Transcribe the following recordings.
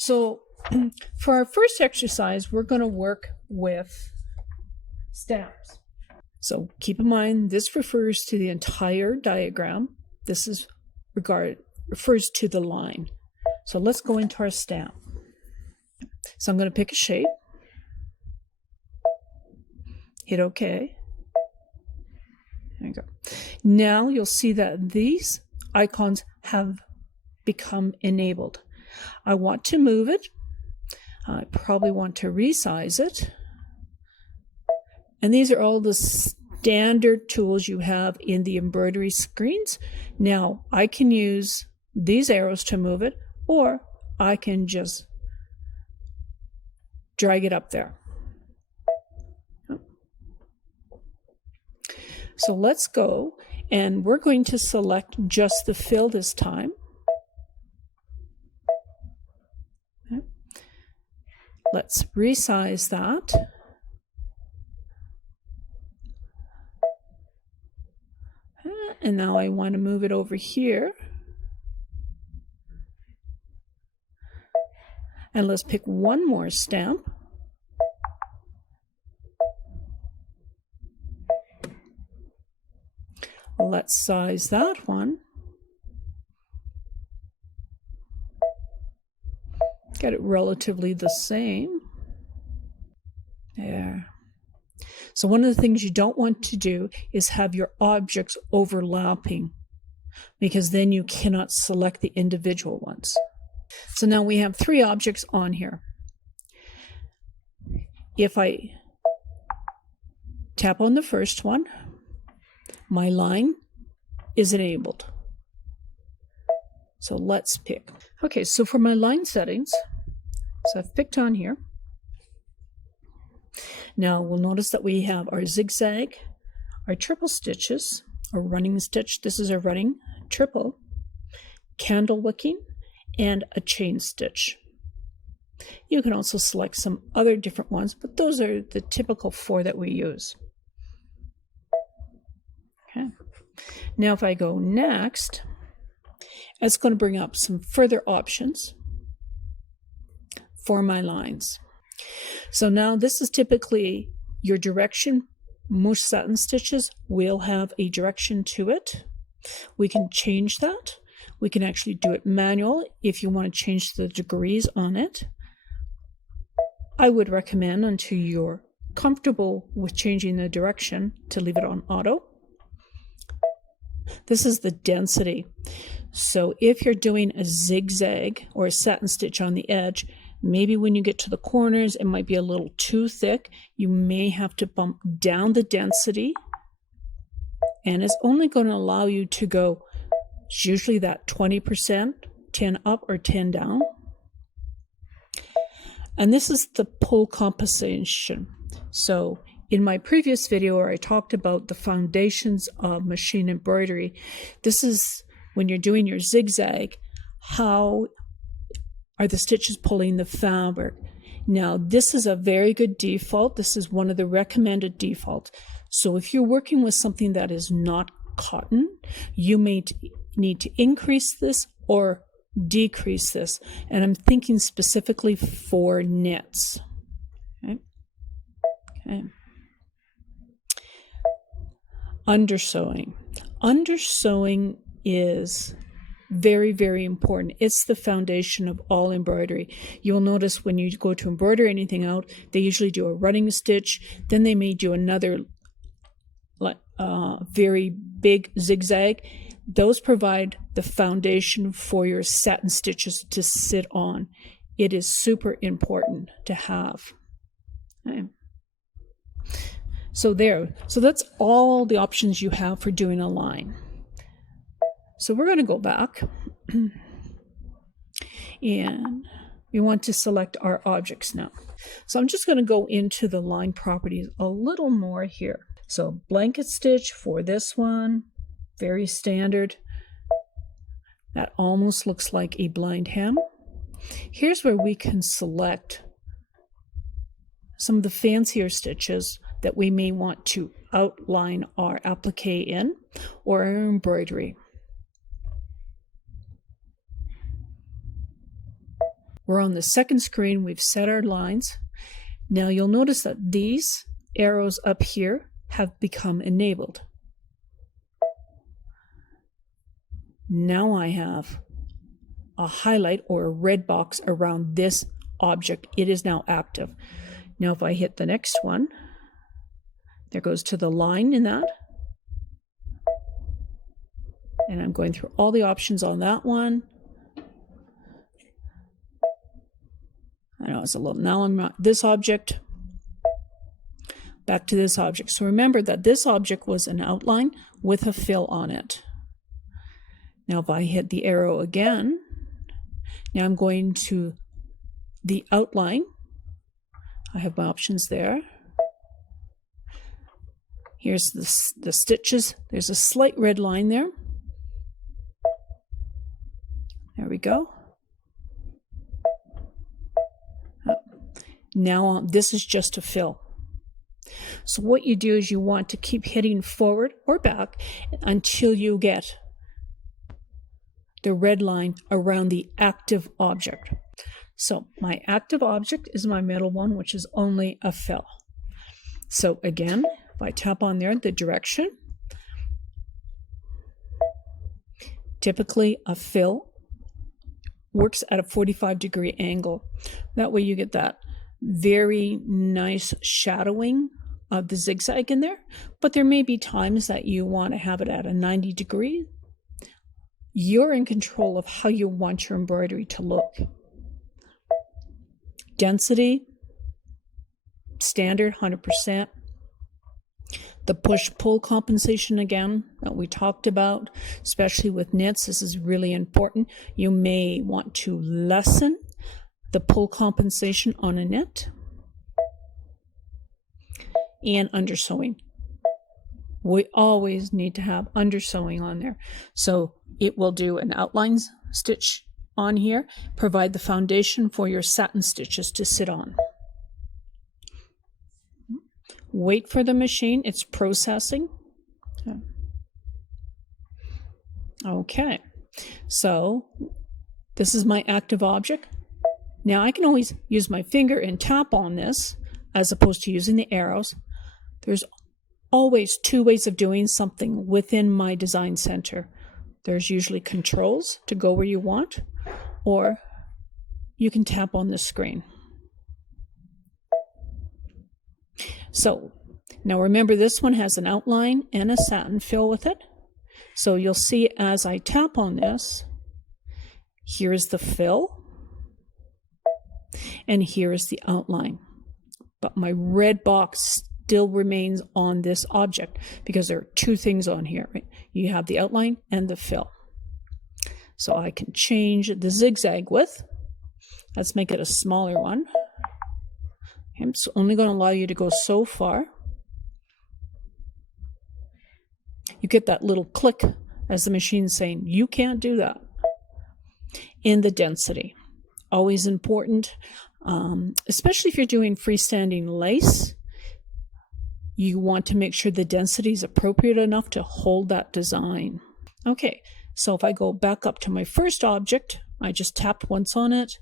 So for our first exercise, we're going to work with stamps. So keep in mind, this refers to the entire diagram. This refers to the line. So let's go into our stamp. So I'm going to pick a shape. Hit OK. There you go. Now you'll see that these icons have become enabled. I want to move it. I probably want to resize it. And these are all the standard tools you have in the embroidery screens. Now I can use these arrows to move it, or I can just drag it up there. So let's go, and we're going to select just the fill this time. Okay. Let's resize that. And now I want to move it over here. And let's pick one more stamp. Let's size that one. Get it relatively the same. There. So one of the things you don't want to do is have your objects overlapping, because then you cannot select the individual ones. So now we have 3 objects on here. If I tap on the first one, my line is enabled. So let's pick. Okay, so for my line settings, so I've picked on here. Now we'll notice that we have our zigzag, our triple stitches, our running stitch. This is our running triple, candle wicking, and a chain stitch. You can also select some other different ones, but those are the typical 4 that we use. Okay. Now if I go next, it's going to bring up some further options for my lines. So now this is typically your direction. Most satin stitches will have a direction to it. We can change that. We can actually do it manual if you want to change the degrees on it. I would recommend, until you're comfortable with changing the direction, to leave it on auto. This is the density. So if you're doing a zigzag or a satin stitch on the edge, maybe when you get to the corners, it might be a little too thick. You may have to bump down the density, and it's only going to allow you to go, it's usually that 20%, 10 up or 10 down. And this is the pull compensation. So in my previous video where I talked about the foundations of machine embroidery, this is when you're doing your zigzag, how are the stitches pulling the fabric. Now this is a very good default. This is one of the recommended default. So if you're working with something that is not cotton, you may need to increase this or decrease this. And I'm thinking specifically for knits. Okay. Okay. Undersewing. Undersewing is very, very important. It's the foundation of all embroidery. You'll notice when you go to embroider anything out, they usually do a running stitch, then they may do another very big zigzag. Those provide the foundation for your satin stitches to sit on. It is super important to have. Okay. So that's all the options you have for doing a line. So we're going to go back, and we want to select our objects now. So I'm just going to go into the line properties a little more here. So blanket stitch for this one, very standard. That almost looks like a blind hem. Here's where we can select some of the fancier stitches that we may want to outline our applique in, or our embroidery. We're on the second screen. We've set our lines. Now you'll notice that these arrows up here have become enabled. Now I have a highlight or a red box around this object. It is now active. Now if I hit the next one, there goes to the line in that. And I'm going through all the options on that one. I know it's a little, now I'm at this object, back to this object. So remember that this object was an outline with a fill on it. Now if I hit the arrow again, now I'm going to the outline. I have my options there. Here's the stitches. There's a slight red line there. There we go. Now this is just a fill. So what you do is you want to keep hitting forward or back until you get the red line around the active object. So my active object is my middle one, which is only a fill. So again, if I tap on there, the direction, typically a fill works at a 45-degree angle. That way you get that very nice shadowing of the zigzag in there, but there may be times that you want to have it at a 90-degree. You're in control of how you want your embroidery to look. Density, standard 100%. The push-pull compensation again that we talked about, especially with knits, this is really important. You may want to lessen the pull compensation on a knit. And undersewing. We always need to have undersewing on there. So it will do an outline stitch on here, provide the foundation for your satin stitches to sit on. Wait for the machine, it's processing. Okay, so this is my active object. Now I can always use my finger and tap on this as opposed to using the arrows. There's always two ways of doing something within my design center. There's usually controls to go where you want, or you can tap on the screen. So now remember, this one has an outline and a satin fill with it. So you'll see as I tap on this, here's the fill and here's the outline. But my red box still remains on this object because there are two things on here, right? You have the outline and the fill. So I can change the zigzag width. Let's make it a smaller one. It's only going to allow you to go so far. You get that little click as the machine's saying, you can't do that. In the density, always important, especially if you're doing freestanding lace. You want to make sure the density is appropriate enough to hold that design. Okay, so if I go back up to my first object, I just tapped once on it.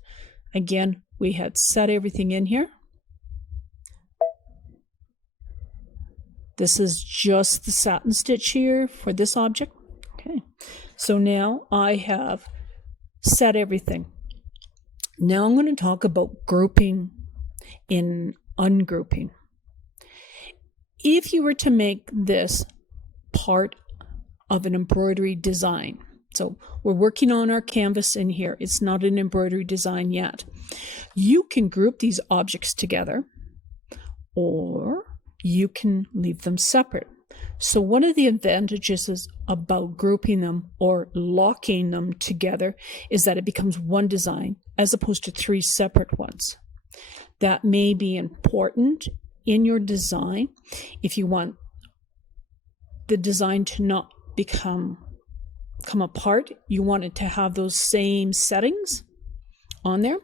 Again, we had set everything in here. This is just the satin stitch here for this object. Okay, so now I have set everything. Now I'm going to talk about grouping in ungrouping. If you were to make this part of an embroidery design, so we're working on our canvas in here, it's not an embroidery design yet, you can group these objects together, or you can leave them separate. So one of the advantages is about grouping them or locking them together is that it becomes one design as opposed to three separate ones. That may be important in your design if you want the design to not come apart. You want it to have those same settings on there.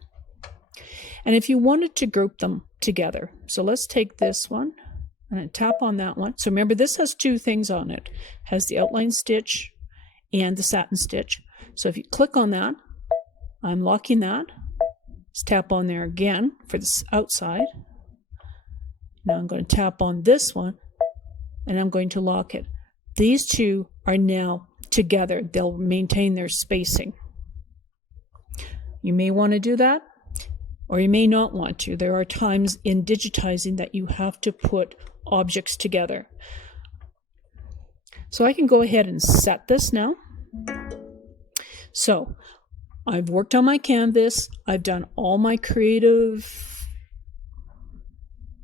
And if you wanted to group them together, so let's take this one and I tap on that one. So remember, this has two things on it. It has the outline stitch and the satin stitch. So if you click on that, I'm locking that. Let's tap on there again for this outside. Now I'm going to tap on this one, and I'm going to lock it. These two are now together. They'll maintain their spacing. You may want to do that, or you may not want to. There are times in digitizing that you have to put objects together. So I can go ahead and set this now. So I've worked on my canvas. I've done all my creative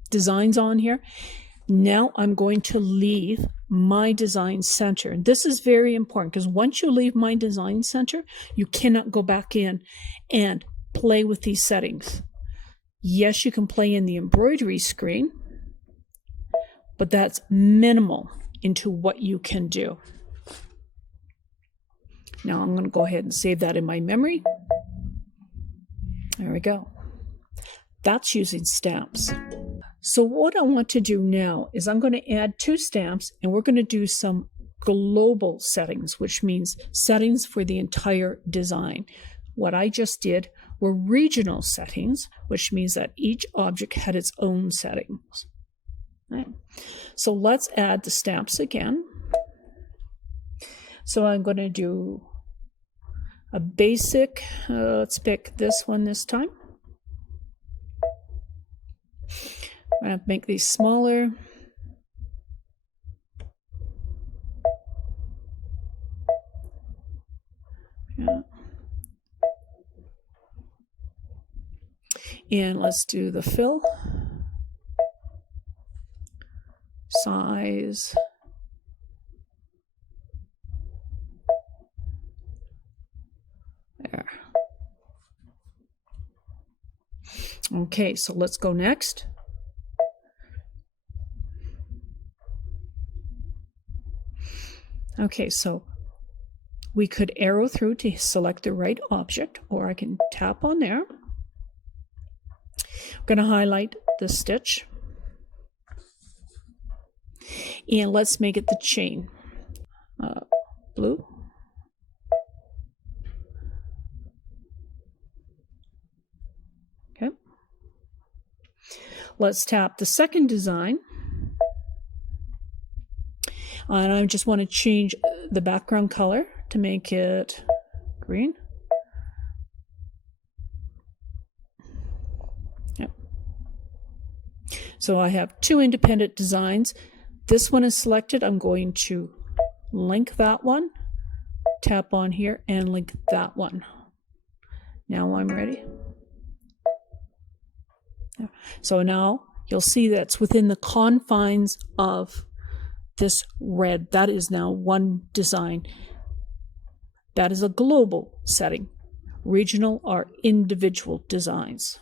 designs on here. Now I'm going to leave my design center. This is very important because once you leave my design center, you cannot go back in and play with these settings. Yes, you can play in the embroidery screen, but that's minimal into what you can do. Now I'm going to go ahead and save that in my memory. There we go. That's using stamps. So what I want to do now is I'm going to add 2 stamps, and we're going to do some global settings, which means settings for the entire design. What I just did were regional settings, which means that each object had its own settings. Right. So let's add the stamps again. So I'm going to do a basic, let's pick this one this time. I'm going to make these smaller. Yeah. And let's do the fill. Size. There. Okay, so let's go next. Okay, so we could arrow through to select the right object, or I can tap on there. I'm going to highlight the stitch. And let's make it the chain. Blue. Okay. Let's tap the second design. And I just want to change the background color to make it green. Yep. So I have 2 independent designs. This one is selected. I'm going to link that one, tap on here, and link that one. Now I'm ready. So now you'll see that's within the confines of this red. That is now one design. That is a global setting. Regional are individual designs.